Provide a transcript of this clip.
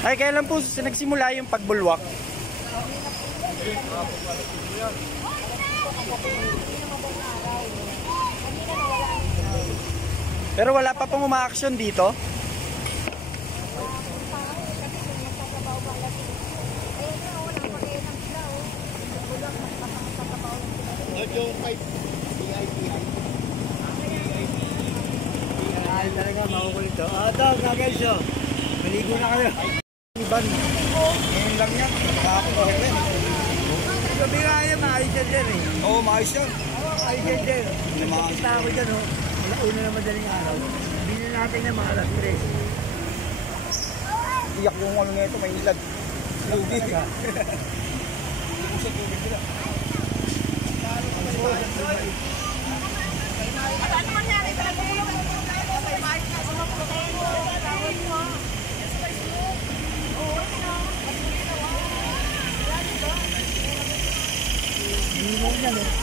Ay, kailan po nagsimula yung pagbulwak? Pero wala pa pong uma-action dito? Ay, talaga makukulit to. Ito, guys, maligo na kayo. Iban. Ngayon lang yan. Nakakakulit rin. Sabi nga yan, maayos yan dyan eh. Oo, maayos yan. Oo, maayos yan dyan. Nakikita ako dyan, una na madaling araw. Bilhin natin yung mga alas 3. Iyak yung ano nito, may ilag. Lugi ka. Ano mangyari talaga mo naman? Hindi mo yan eh.